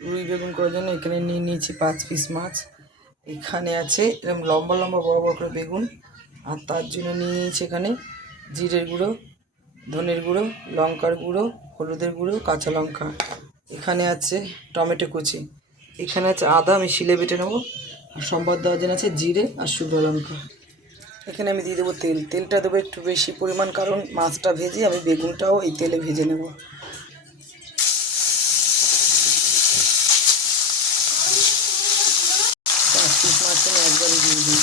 রুই বেগুন করার জন্য এখানে নিয়ে নিয়েছি 5 পিস মাছ। এখানে আছে এরকম লম্বা লম্বা বড় বড় করে বেগুন। আর তার জন্য নিয়ে নিয়েছি এখানে জিরের গুঁড়ো, ধনের গুঁড়ো, লঙ্কার গুঁড়ো, হলুদের গুঁড়ো, কাঁচা লঙ্কা। এখানে আছে টমেটো কুচি। এখানে আছে আদা, আমি শিলে বেটে নেবো। আর সম্বাদ দেওয়ার জন্য আছে জিরে আর শুকনো লঙ্কা। এখানে আমি দিয়ে দেবো তেল। তেলটা দেবো একটু বেশি পরিমাণ, কারণ মাছটা ভেজে আমি বেগুনটাও এই তেলে ভেজে নেব। পিস মাছ আমি একবারে দিয়ে দিই।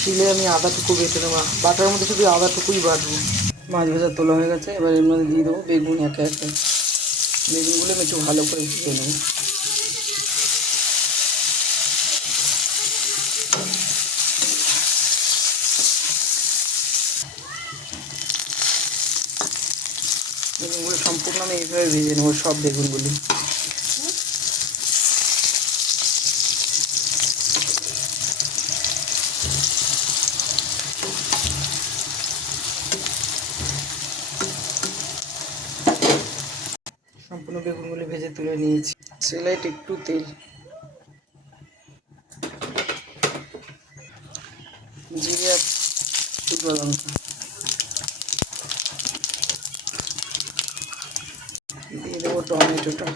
শিলে আমি আদাটুকু বেটে নেবো, বাটার মধ্যে শুধু আদাটুকুই বাটবো। মাছ ভাজা তোলা হয়ে গেছে, এবার এর মধ্যে দিয়ে দেবো বেগুন একে একে। বেগুনগুলো আমি একটু ভালো করে ভেজে নেবো। বেগুনগুলো সম্পূর্ণ আমি এইভাবে ভেজে নেবো, সব বেগুনগুলি। সম্পূর্ণ বেগুনগুলি ভেজে তুলে নিয়েছি। সেলাইট একটু তেল, জিরে আর শুকনো লঙ্কা দিয়ে দেবো। টমেটোটা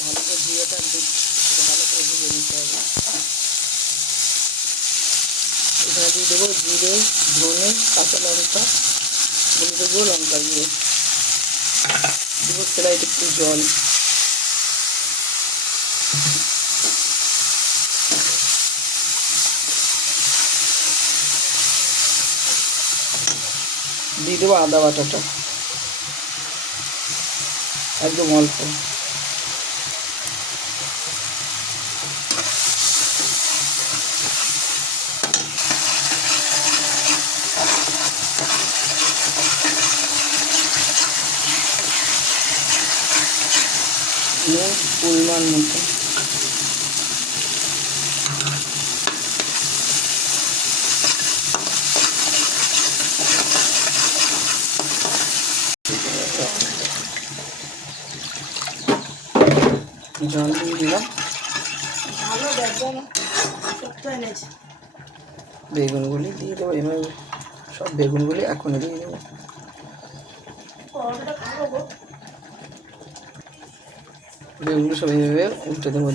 ভালো করে জিরেটা ভালো করে ভেজে নিতে হবে। এখানে দিয়ে দেবো জিরে, ধনে, কাঁচা লঙ্কা, হলুদের গুঁড়ো, লঙ্কার গুঁড়ো। দেবো সেলাইট একটু জল। দিয়ে দেবো আদা বাটাটা একদম অল্প। নুন পরিমাণ মতো। জল দিয়ে দিলাম। বেগুনগুলি দিয়ে দেবো এভাবে, সব বেগুনগুলি এখনই দিয়ে দেবো। বেগুনগুলো সব এইভাবে উল্টে দেবো,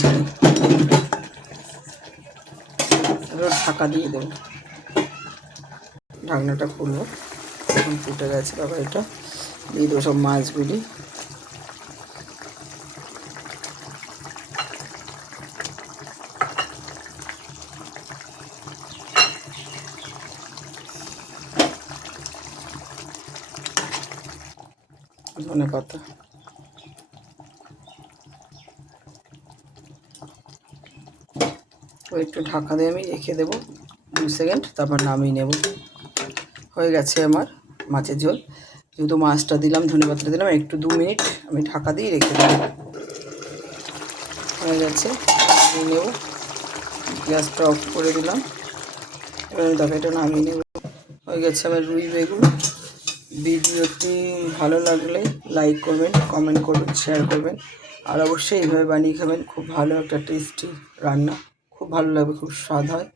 এবার ঢাকা দিয়ে দেবো। ঢাকনাটা খুলবো, এখন ফুটে গেছে বাবা। এটা দিয়ে দেবো সব মাছগুলি। ধনে পাতা, তো একটু ঢাকা দিয়ে আমি রেখে দেবো 2 সেকেন্ড, তারপর নামিয়ে নেব। হয়ে গেছে আমার মাছের ঝোল। যেহেতু মাছটা দিলাম, ধনে পাতা দিলাম, একটু 2 মিনিট আমি ঢাকা দিয়ে রেখে দেবো। হয়ে গেছে, নামিয়ে নেব। গ্যাসটা অফ করে দিলাম। এবার আমি তরকারিটা নামিয়ে নেব। হয়ে গেছে আমার রুই বেগুন। ভিডিওটি ভালো লাগলে লাইক করবেন, কমেন্ট করবেন, শেয়ার করবেন। আর অবশ্যই এইভাবে বানিয়ে খাবেন, খুব ভালো একটা টেস্টি রান্না, খুব ভালো লাগবে, খুব স্বাদ হয়।